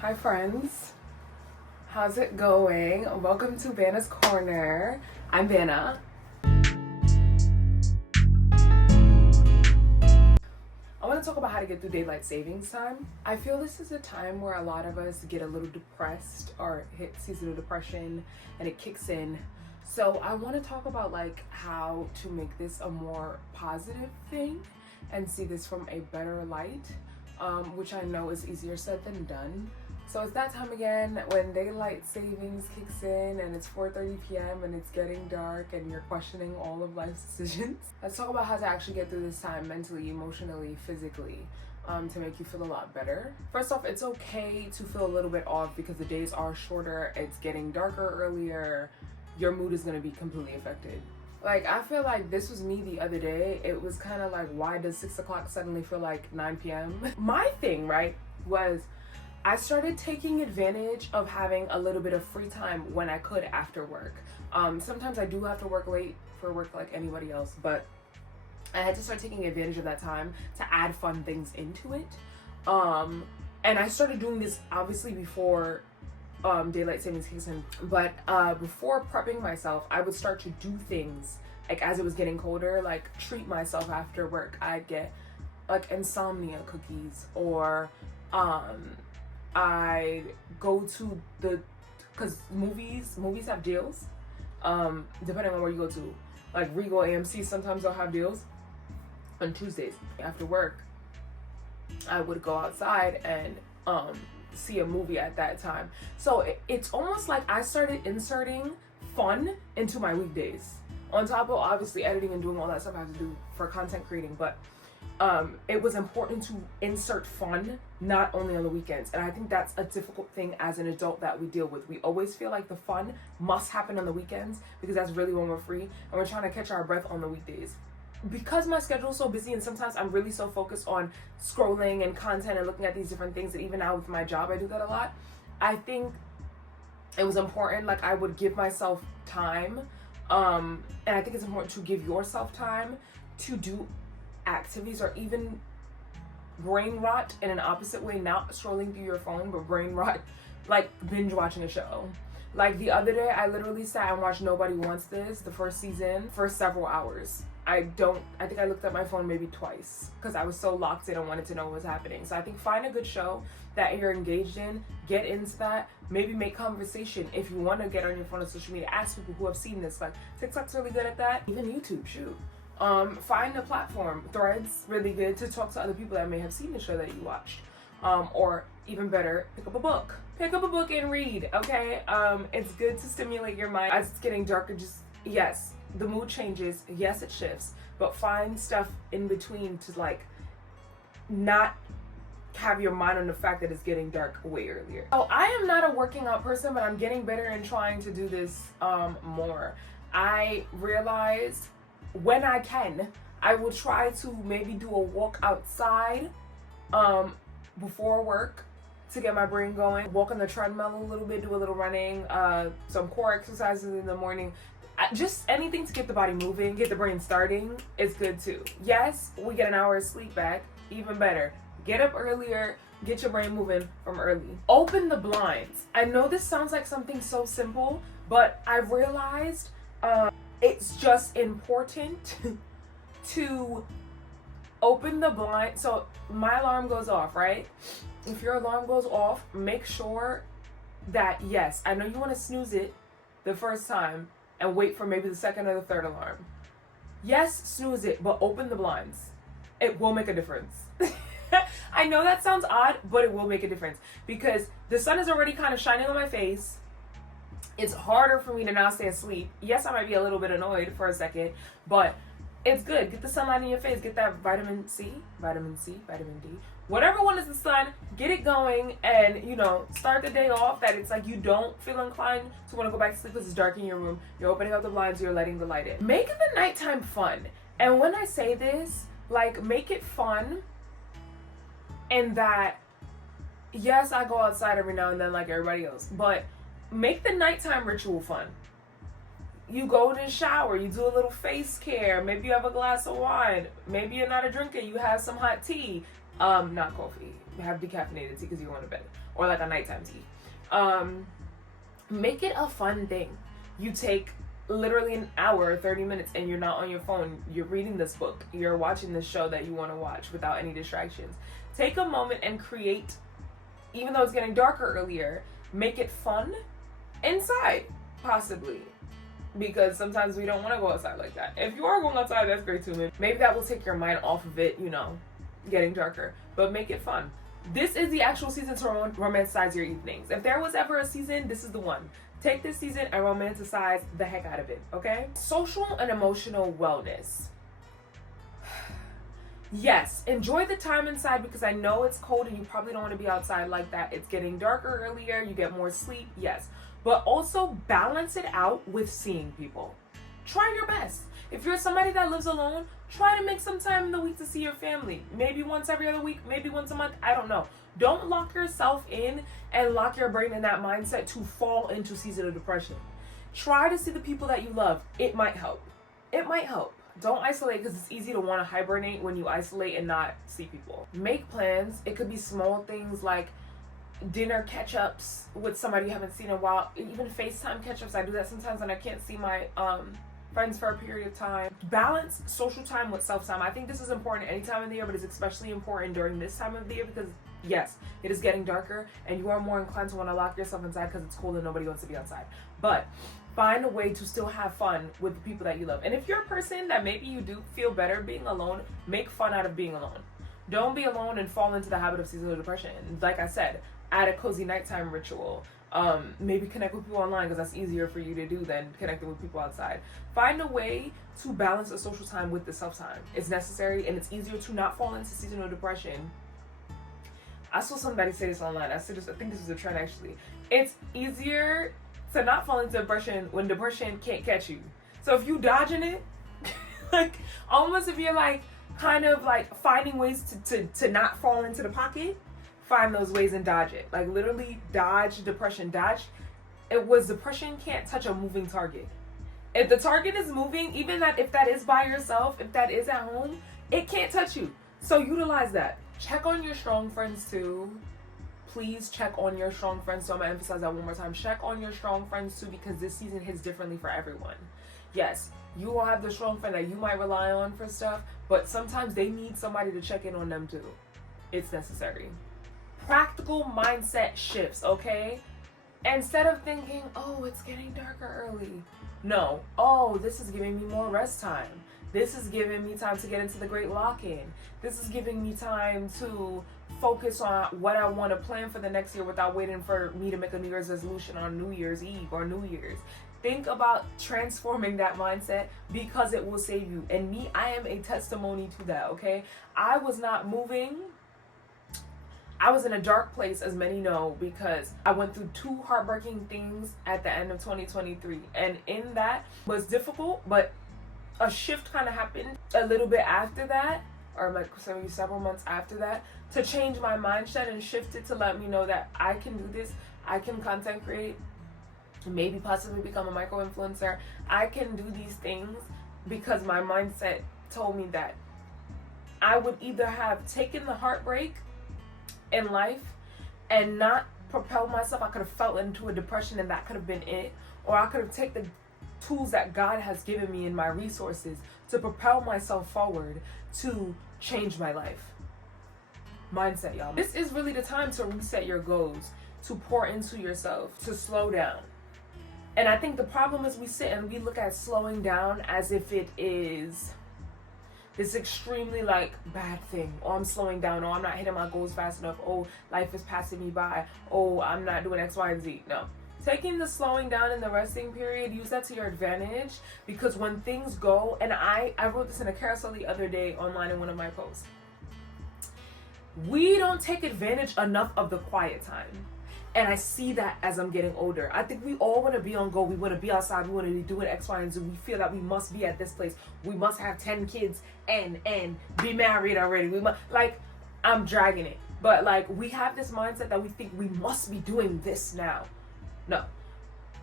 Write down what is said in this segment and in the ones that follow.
Hi friends, how's it going? Welcome to Vanna's Corner. I'm Vanna. I want to talk about how to get through daylight savings time. I feel this is a time where a lot of us get a little depressed or hit season of depression and it kicks in. So I want to talk about how to make this a more positive thing and see this from a better light, which I know is easier said than done. So it's that time again when daylight savings kicks in and it's 4:30 p.m. and it's getting dark and you're questioning all of life's decisions. Let's talk about how to actually get through this time mentally, emotionally, physically, to make you feel a lot better. First off, it's okay to feel a little bit off because the days are shorter, it's getting darker earlier, your mood is going to be completely affected. I feel like this was me the other day. It was kind of like, why does 6 o'clock suddenly feel like 9 p.m.? My thing, right, was I started taking advantage of having a little bit of free time when I could after work. Sometimes I do have to work late for work like anybody else, but I had to start taking advantage of that time to add fun things into it. And I started doing this obviously before daylight savings kicks in, but before prepping myself, I would start to do things as it was getting colder, treat myself after work. I'd get insomnia cookies, or I go to because movies have deals, depending on where you go to, Regal, AMC, sometimes they'll have deals on Tuesdays. After work, I would go outside and see a movie at that time. So it's almost like I started inserting fun into my weekdays, on top of obviously editing and doing all that stuff I have to do for content creating, but it was important to insert fun not only on the weekends. And I think that's a difficult thing as an adult that we deal with. We always feel like the fun must happen on the weekends because that's really when we're free, and we're trying to catch our breath on the weekdays. Because my schedule is so busy and sometimes I'm really so focused on scrolling and content and looking at these different things, that even now with my job I do that a lot, I think it was important, I would give myself time, and I think it's important to give yourself time to do activities, or even brain rot in an opposite way, not scrolling through your phone, but brain rot binge watching a show. The other day I literally sat and watched Nobody Wants This, the first season, for several hours. I think I looked at my phone maybe twice because I was so locked in and wanted to know what was happening. So I think find a good show that you're engaged in, get into that, maybe make conversation. If you want to get on your phone on social media, ask people who have seen this. TikTok's really good at that, even YouTube, shoot. Find a platform. Threads, really good to talk to other people that may have seen the show that you watched. Or even better, pick up a book. Pick up a book and read, okay? It's good to stimulate your mind. As it's getting darker, yes, the mood changes. Yes, it shifts. But find stuff in between to not have your mind on the fact that it's getting dark way earlier. So I am not a working out person, but I'm getting better and trying to do this more. I realized when I can, I will try to maybe do a walk outside before work to get my brain going. Walk on the treadmill a little bit, do a little running, some core exercises in the morning. Just anything to get the body moving, get the brain starting is good too. Yes, we get an hour of sleep back, even better. Get up earlier, get your brain moving from early. Open the blinds. I know this sounds like something so simple, but I've realized it's just important to open the blind. So my alarm goes off, right? If your alarm goes off, make sure that, yes, I know you want to snooze it the first time and wait for maybe the second or the third alarm. Yes, snooze it, but open the blinds. It will make a difference. I know that sounds odd, but it will make a difference because the sun is already kind of shining on my face. It's harder for me to not stay asleep. Yes, I might be a little bit annoyed for a second, but it's good. Get the sunlight in your face. Get that vitamin C, vitamin D. Whatever one is the sun, get it going and, start the day off that it's you don't feel inclined to want to go back to sleep because it's dark in your room. You're opening up the blinds, you're letting the light in. Make the nighttime fun. And when I say this, make it fun in that, yes, I go outside every now and then like everybody else, but make the nighttime ritual fun. You go to the shower, you do a little face care, maybe you have a glass of wine, maybe you're not a drinker, you have some hot tea, not coffee, have decaffeinated tea because you want to bed, or like a nighttime tea. Make it a fun thing. You take literally an hour, 30 minutes, and you're not on your phone. You're reading this book. You're watching this show that you want to watch without any distractions. Take a moment and create, even though it's getting darker earlier, make it fun inside, possibly. Because sometimes we don't want to go outside like that. If you are going outside, that's great too. Maybe that will take your mind off of it, getting darker. But make it fun. This is the actual season to romanticize your evenings. If there was ever a season, this is the one. Take this season and romanticize the heck out of it, okay? Social and emotional wellness. Yes, enjoy the time inside because I know it's cold and you probably don't want to be outside like that. It's getting darker earlier, you get more sleep, yes. But also balance it out with seeing people. Try your best. If you're somebody that lives alone, try to make some time in the week to see your family. Maybe once every other week, maybe once a month, I don't know. Don't lock yourself in and lock your brain in that mindset to fall into seasonal depression. Try to see the people that you love. It might help. It might help. Don't isolate because it's easy to want to hibernate when you isolate and not see people. Make plans. It could be small things like dinner catch-ups with somebody you haven't seen in a while. Even FaceTime catch-ups. I do that sometimes when I can't see my friends for a period of time. Balance social time with self-time. I think this is important any time of the year, but it's especially important during this time of the year because, yes, it is getting darker and you are more inclined to want to lock yourself inside because it's cold and nobody wants to be outside. But find a way to still have fun with the people that you love. And if you're a person that maybe you do feel better being alone, make fun out of being alone. Don't be alone and fall into the habit of seasonal depression. Like I said, add a cozy nighttime ritual. Maybe connect with people online because that's easier for you to do than connecting with people outside. Find a way to balance the social time with the self-time. It's necessary and it's easier to not fall into seasonal depression. I saw somebody say this online. I think this is a trend actually. It's easier to not fall into depression when depression can't catch you. So if you dodging it, like almost if you're like kind of like finding ways to not fall into the pocket, find those ways and dodge it. Like literally dodge depression. Dodge. Depression can't touch a moving target. If the target is moving, even that if that is by yourself, if that is at home, it can't touch you. So utilize that. Check on your strong friends too. Please check on your strong friends. So I'm gonna emphasize that one more time. Check on your strong friends too because this season hits differently for everyone. Yes, you will have the strong friend that you might rely on for stuff, but sometimes they need somebody to check in on them too. It's necessary. Practical mindset shifts, okay? Instead of thinking, oh, it's getting darker early. No, oh, this is giving me more rest time. This is giving me time to get into the great lock-in. This is giving me time to focus on what I want to plan for the next year without waiting for me to make a New Year's resolution on New Year's Eve or New Year's. Think about transforming that mindset because it will save you. And me, I am a testimony to that, okay? I was not moving. I was in a dark place, as many know, because I went through two heartbreaking things at the end of 2023. And in that was difficult, but a shift kind of happened a little bit after that, or like several months after that, to change my mindset and shift it to let me know that I can do this. I can content create, maybe possibly become a micro influencer. I can do these things because my mindset told me that I would either have taken the heartbreak in life and not propel myself. I could have fell into a depression and that could have been it, or I could have taken the tools that God has given me and my resources to propel myself forward to change my life. Mindset, y'all. This is really the time to reset your goals, to pour into yourself, to slow down. And I think the problem is we sit and we look at slowing down as if it is this extremely like bad thing. Oh, I'm slowing down. Oh, I'm not hitting my goals fast enough. Oh, life is passing me by. Oh, I'm not doing X, Y, and Z. No. Taking the slowing down in the resting period, use that to your advantage, because when things go, and I wrote this in a carousel the other day online in one of my posts. We don't take advantage enough of the quiet time. And I see that as I'm getting older. I think we all want to be on go. We want to be outside. We want to be doing X, Y, and Z. We feel that we must be at this place. We must have 10 kids and be married already. We must, like, I'm dragging it. But, like, we have this mindset that we think we must be doing this now. No.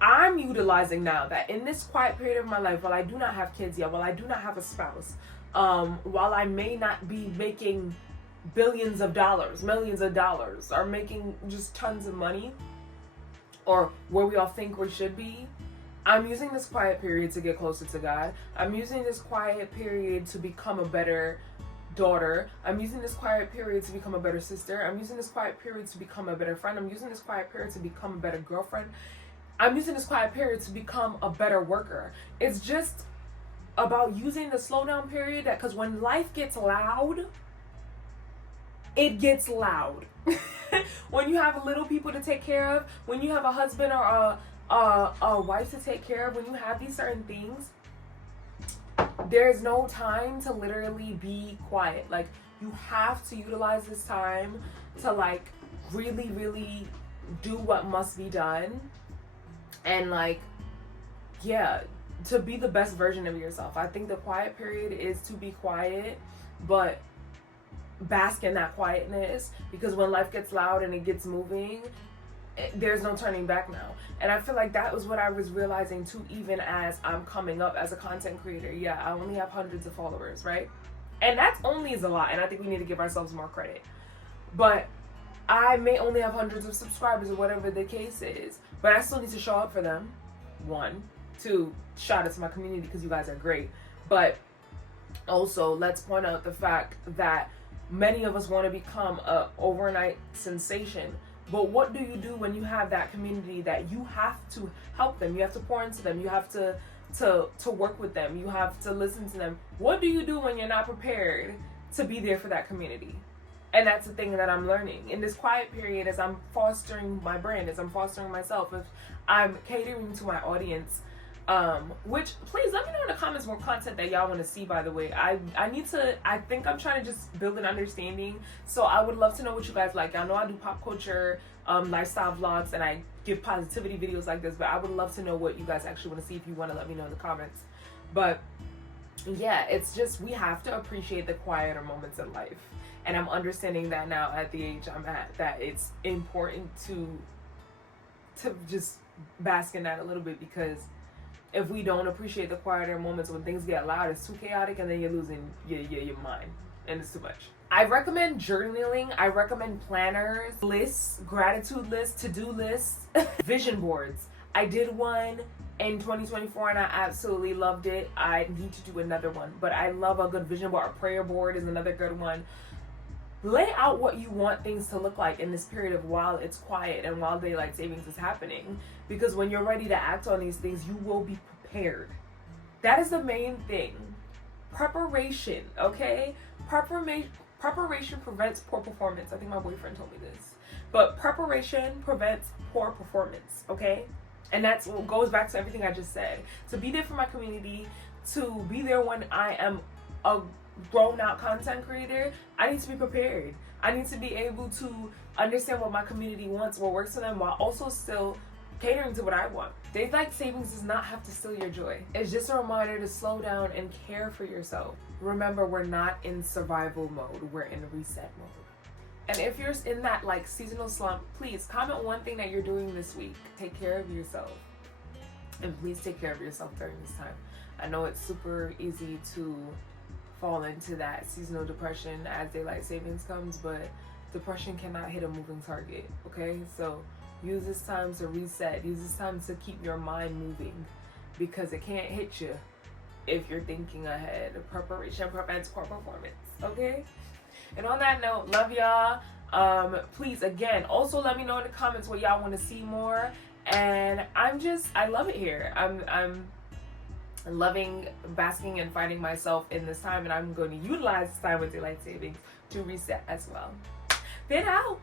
I'm utilizing now that in this quiet period of my life, while I do not have kids yet, while I do not have a spouse, while I may not be making billions of dollars, millions of dollars, are making just tons of money, or where we all think we should be. I'm using this quiet period to get closer to God. I'm using this quiet period to become a better daughter. I'm using this quiet period to become a better sister. I'm using this quiet period to become a better friend. I'm using this quiet period to become a better girlfriend. I'm using this quiet period to become a better worker. It's just about using the slowdown period, that because when life gets loud, it gets loud. When you have little people to take care of, when you have a husband or a wife to take care of, when you have these certain things, there's no time to literally be quiet. Like, you have to utilize this time to like really, really do what must be done, and like, yeah, to be the best version of yourself. I think the quiet period is to be quiet, but bask in that quietness, because when life gets loud and it gets moving, there's no turning back now. And I feel like that was what I was realizing too, even as I'm coming up as a content creator. Yeah, I only have hundreds of followers, right? And that only is a lot, and I think we need to give ourselves more credit. But I may only have hundreds of subscribers or whatever the case is, but I still need to show up for them. 1, 2, shout out to my community because you guys are great. But also, let's point out the fact that many of us want to become a overnight sensation. But what do you do when you have that community that you have to help them? You have to pour into them. You have to work with them. You have to listen to them. What do you do when you're not prepared to be there for that community? And that's the thing that I'm learning in this quiet period, as I'm fostering my brand, as I'm fostering myself, as I'm catering to my audience. Which, please let me know in the comments more content that y'all want to see, by the way. I think I'm trying to just build an understanding. So I would love to know what you guys like. Y'all know I do pop culture, lifestyle vlogs, and I give positivity videos like this, but I would love to know what you guys actually want to see, if you want to let me know in the comments. But yeah, it's just, we have to appreciate the quieter moments in life. And I'm understanding that now at the age I'm at, that it's important to just bask in that a little bit, because if we don't appreciate the quieter moments when things get loud, it's too chaotic, and then you're losing your mind, and it's too much. I recommend journaling. I recommend planners, lists, gratitude lists, to-do lists, vision boards. I did one in 2024 and I absolutely loved it. I need to do another one, but I love a good vision board. A prayer board is another good one. Lay out what you want things to look like in this period of while it's quiet and while daylight savings is happening. Because when you're ready to act on these things, you will be prepared. That is the main thing. Preparation, okay? Preparation prevents poor performance. I think my boyfriend told me this. But preparation prevents poor performance, okay? And that's what goes back to everything I just said. To be there for my community, to be there when I am a grown out content creator, I need to be prepared. I need to be able to understand what my community wants, what works for them, while also still catering to what I want. Daylight savings does not have to steal your joy. It's just a reminder to slow down and care for yourself. Remember, we're not in survival mode, we're in reset mode. And if you're in that like seasonal slump, please comment one thing that you're doing this week. Take care of yourself. And please take care of yourself during this time. I know it's super easy to fall into that seasonal depression as daylight savings comes, but depression cannot hit a moving target, okay? So use this time to reset. Use this time to keep your mind moving, because it can't hit you if you're thinking ahead. Preparation prevents poor performance, okay? And on that note, love y'all. Please, again, also let me know in the comments what y'all want to see more. And I love it here. I'm loving basking and finding myself in this time, and I'm going to utilize this time with daylight savings to reset as well. Been out.